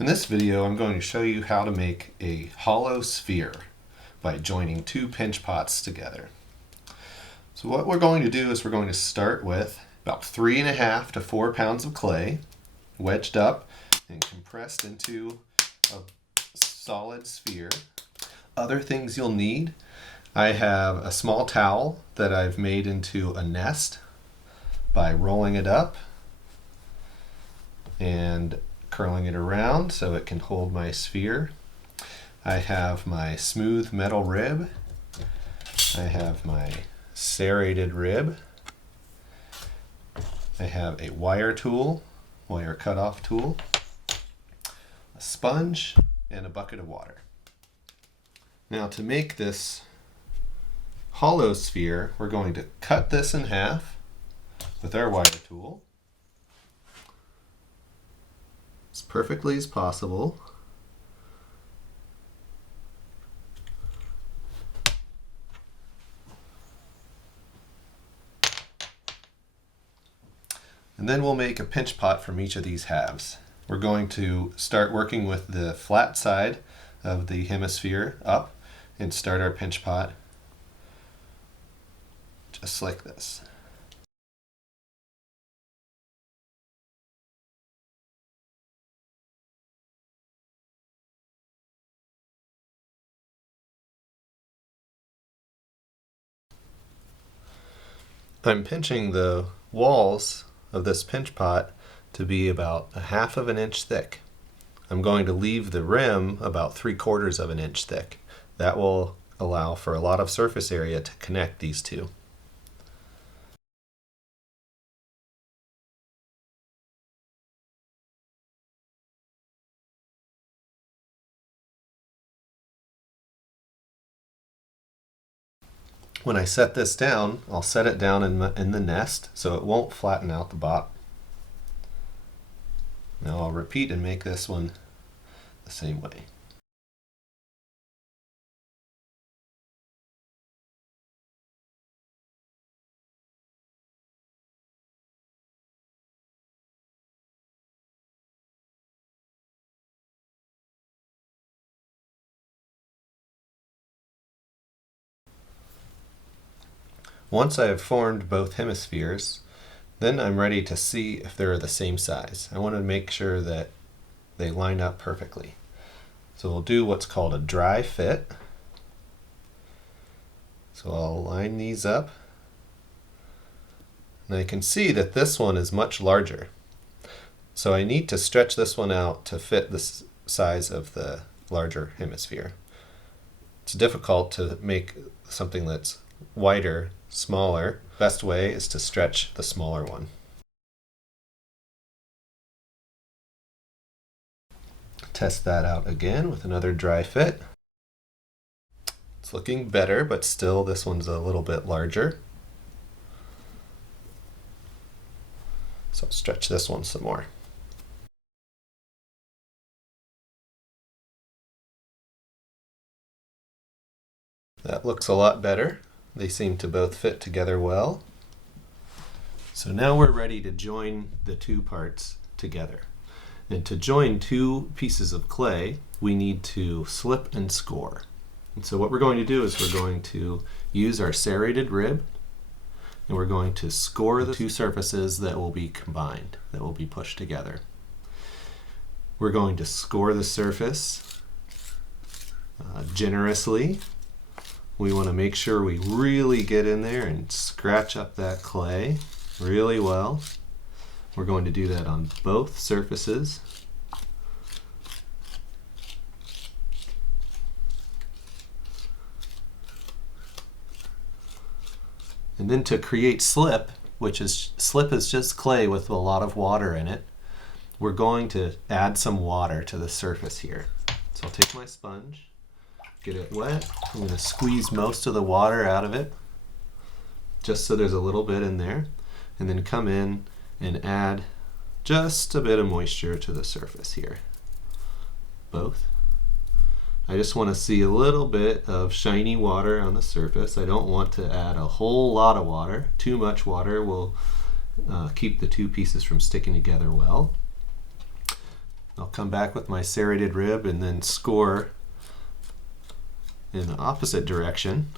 In this video, I'm going to show you how to make a hollow sphere by joining two pinch pots together. So what we're going to do is we're going to start with about 3.5 to 4 pounds of clay, wedged up and compressed into a solid sphere. Other things you'll need: I have a small towel that I've made into a nest by rolling it up and curling it around so it can hold my sphere. I have my smooth metal rib. I have my serrated rib. I have a wire tool, wire cutoff tool, a sponge, and a bucket of water. Now to make this hollow sphere, we're going to cut this in half with our wire tool as perfectly as possible. And then we'll make a pinch pot from each of these halves. We're going to start working with the flat side of the hemisphere up and start our pinch pot just like this. I'm pinching the walls of this pinch pot to be about 1/2 of an inch thick. I'm going to leave the rim about 3/4 of an inch thick. That will allow for a lot of surface area to connect these two. When I set this down, I'll set it down in the nest so it won't flatten out the bottom. Now I'll repeat and make this one the same way. Once I have formed both hemispheres, then I'm ready to see if they're the same size. I want to make sure that they line up perfectly. So we'll do what's called a dry fit. So I'll line these up. And I can see that this one is much larger. So I need to stretch this one out to fit the size of the larger hemisphere. It's difficult to make something that's wider smaller. Best way is to stretch the smaller one. Test that out again with another dry fit. It's looking better, but still this one's a little bit larger. So I'll stretch this one some more. That looks a lot better. They seem to both fit together well. So now we're ready to join the two parts together. And to join two pieces of clay, we need to slip and score. And so what we're going to do is we're going to use our serrated rib, and we're going to score the two surfaces that will be combined, that will be pushed together. We're going to score the surface generously. We want to make sure we really get in there and scratch up that clay really well. We're going to do that on both surfaces. And then to create slip, slip is just clay with a lot of water in it, we're going to add some water to the surface here. So I'll take my sponge, get it wet. I'm going to squeeze most of the water out of it, just so there's a little bit in there, and then come in and add just a bit of moisture to the surface here. Both. I just want to see a little bit of shiny water on the surface. I don't want to add a whole lot of water. Too much water will keep the two pieces from sticking together well. I'll come back with my serrated rib and then score in the opposite direction.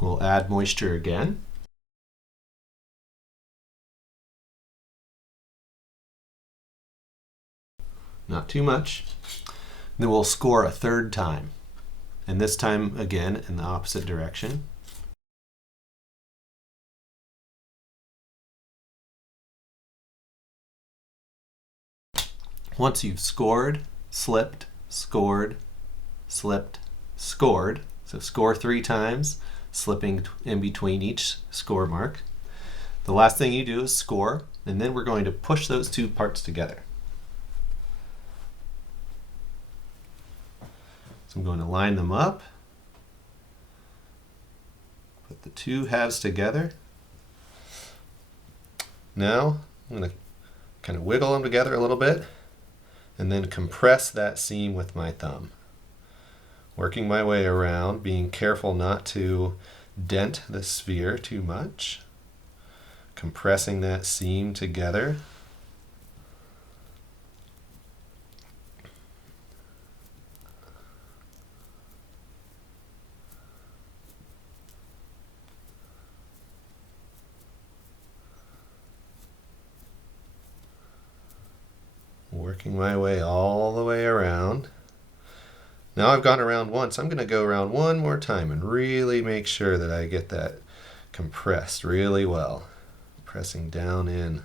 We'll add moisture again. Not too much. Then we'll score a third time, and this time again in the opposite direction. Once you've scored, slipped, scored, slipped, scored, so score 3 times, slipping in between each score mark. The last thing you do is score, and then we're going to push those 2 parts together. So I'm going to line them up, put the 2 halves together. Now I'm going to kind of wiggle them together a little bit and then compress that seam with my thumb. Working my way around, being careful not to dent the sphere too much. Compressing that seam together. Working my way all the way around. Now I've gone around once, I'm going to go around one more time and really make sure that I get that compressed really well. Pressing down in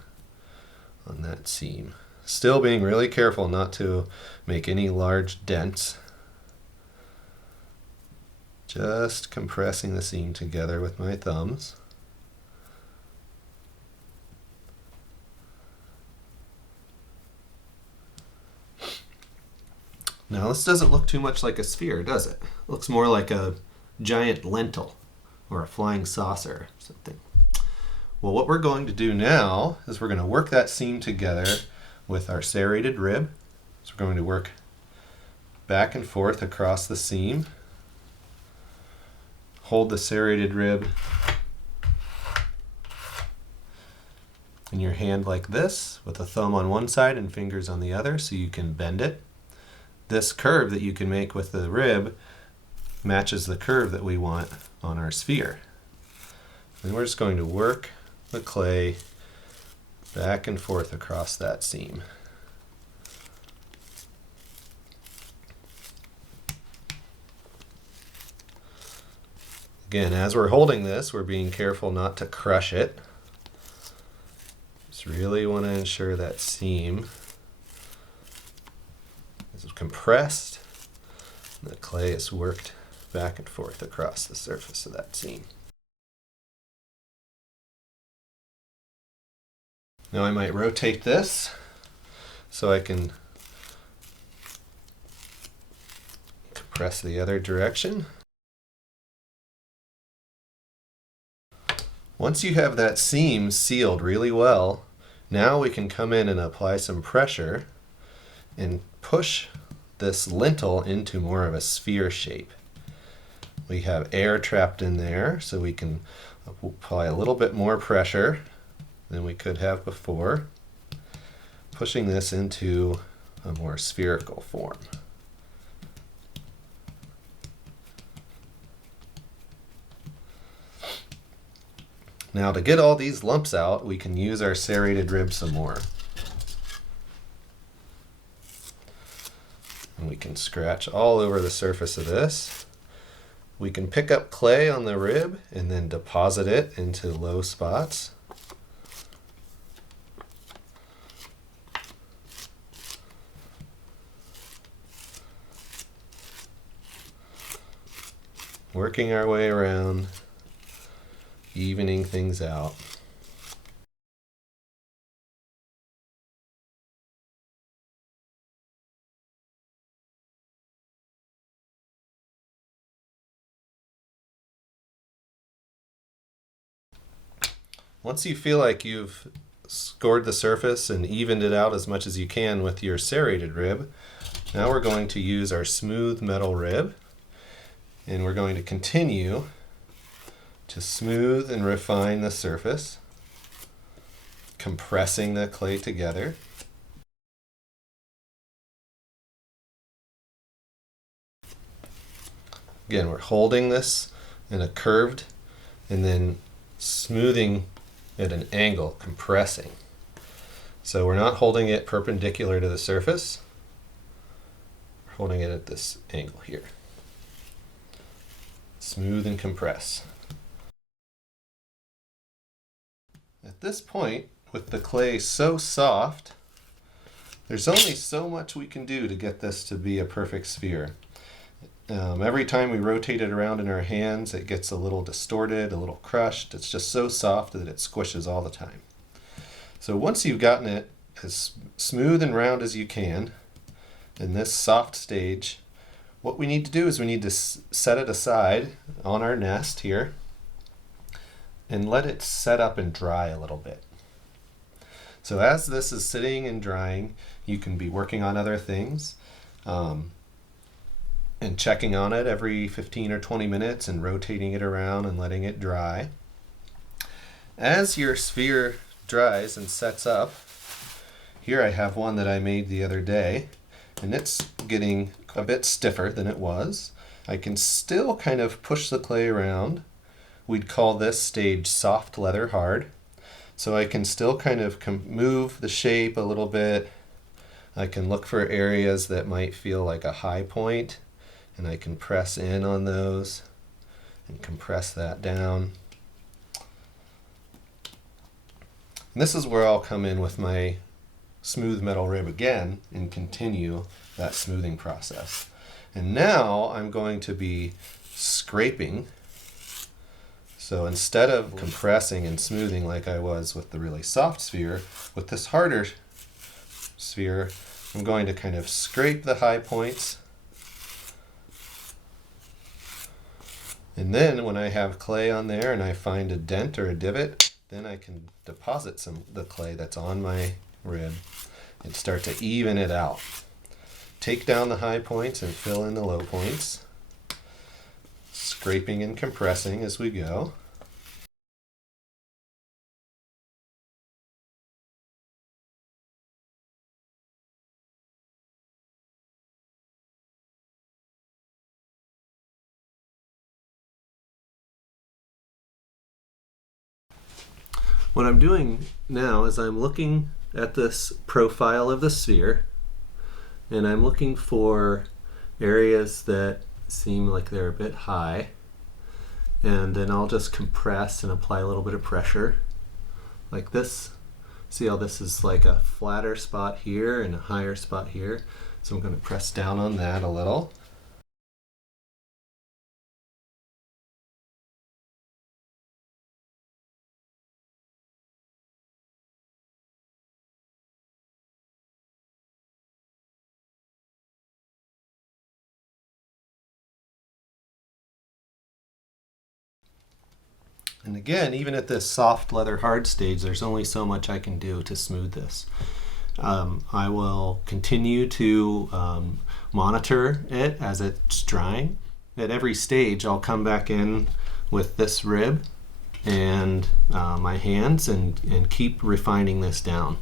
on that seam. Still being really careful not to make any large dents. Just compressing the seam together with my thumbs. Now this doesn't look too much like a sphere, does it? It looks more like a giant lentil or a flying saucer or something. Well, what we're going to do now is we're going to work that seam together with our serrated rib. So we're going to work back and forth across the seam. Hold the serrated rib in your hand like this, with a thumb on one side and fingers on the other so you can bend it. This curve that you can make with the rib matches the curve that we want on our sphere. And we're just going to work the clay back and forth across that seam. Again, as we're holding this, we're being careful not to crush it. Just really want to ensure that seam is compressed and the clay is worked back and forth across the surface of that seam. Now I might rotate this so I can compress the other direction. Once you have that seam sealed really well, now we can come in and apply some pressure and push this lintel into more of a sphere shape. We have air trapped in there, so we can apply a little bit more pressure than we could have before, pushing this into a more spherical form. Now to get all these lumps out, we can use our serrated rib some more. And we can scratch all over the surface of this. We can pick up clay on the rib and then deposit it into low spots. Working our way around, evening things out. Once you feel like you've scored the surface and evened it out as much as you can with your serrated rib, now we're going to use our smooth metal rib. And we're going to continue to smooth and refine the surface, compressing the clay together. Again, we're holding this in a curved and then smoothing at an angle, compressing. So we're not holding it perpendicular to the surface. We're holding it at this angle here. Smooth and compress. At this point, with the clay so soft, there's only so much we can do to get this to be a perfect sphere. Every time we rotate it around in our hands, it gets a little distorted, a little crushed. It's just so soft that it squishes all the time. So once you've gotten it as smooth and round as you can in this soft stage, what we need to do is we need to set it aside on our nest here and let it set up and dry a little bit. So as this is sitting and drying, you can be working on other things and checking on it every 15 or 20 minutes and rotating it around and letting it dry. As your sphere dries and sets up, here I have one that I made the other day, and it's getting a bit stiffer than it was. I can still kind of push the clay around. We'd call this stage soft leather hard. So I can still kind of move the shape a little bit. I can look for areas that might feel like a high point, and I can press in on those and compress that down. And this is where I'll come in with my smooth metal rib again and continue that smoothing process. And now I'm going to be scraping. So instead of compressing and smoothing like I was with the really soft sphere, with this harder sphere, I'm going to kind of scrape the high points. And then when I have clay on there and I find a dent or a divot, then I can deposit some of the clay that's on my rib and start to even it out. Take down the high points and fill in the low points, scraping and compressing as we go. What I'm doing now is I'm looking at this profile of the sphere, and I'm looking for areas that seem like they're a bit high, and then I'll just compress and apply a little bit of pressure like this. See how this is like a flatter spot here and a higher spot here, so I'm going to press down on that a little. And again, even at this soft leather hard stage, there's only so much I can do to smooth this. I will continue to monitor it as it's drying. At every stage, I'll come back in with this rib and my hands and keep refining this down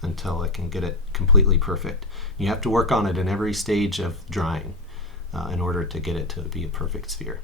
until I can get it completely perfect. You have to work on it in every stage of drying in order to get it to be a perfect sphere.